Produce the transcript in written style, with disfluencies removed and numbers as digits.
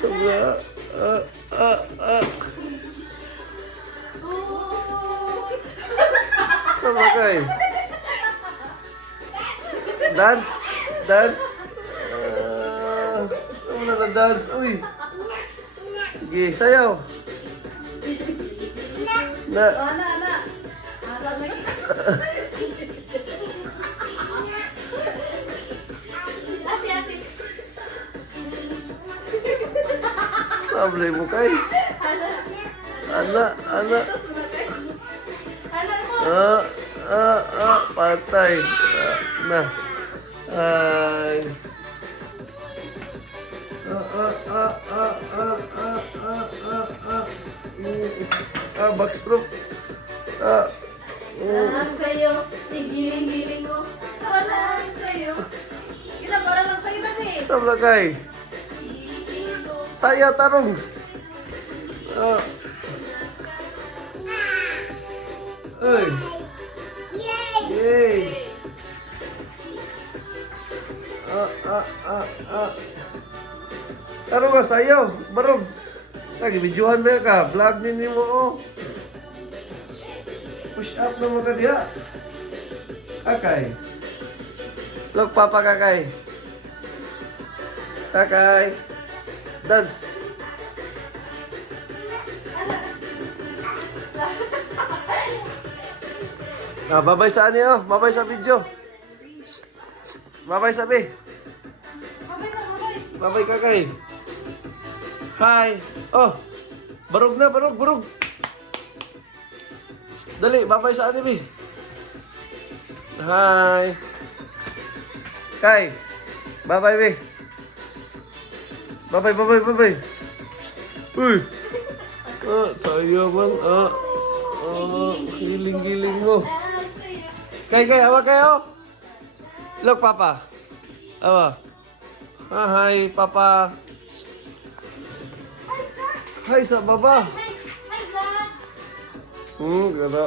Sobra. Sobra kay. Dance. Dance. Sobra na dance. Uy. Sige, sayaw. Na. Ana. Ate. Sablay mo kay. Ana. Patay. Na. Ay. Backstroke. Para sa'yo. Igiling-giling mo. Para lang sa'yo. Kita, para lang sa'yo na eh. Sabla kay. Saya tarong. Ay. Yay. Tarong ka sayo. Barog. Nag-videohan ba ka? Vlog nini mo oh. Push up naman ka diha. Kakay. Look, Papa Kakay. Kakay. Dance. Babay sa ano? Babay sa video. Babay sabi. Babay Kakay. Hi. Oh. Barog na, barog. Dali, babay sa anime. Hi. Kai. Bye-bye, be. Bye-bye. Uy. Saya man. Giling-giling mo. Kai, awa kayo. Look, Papa. Awa. Hi, Papa. Hi, sa baba. Hi, vlog. Ganda,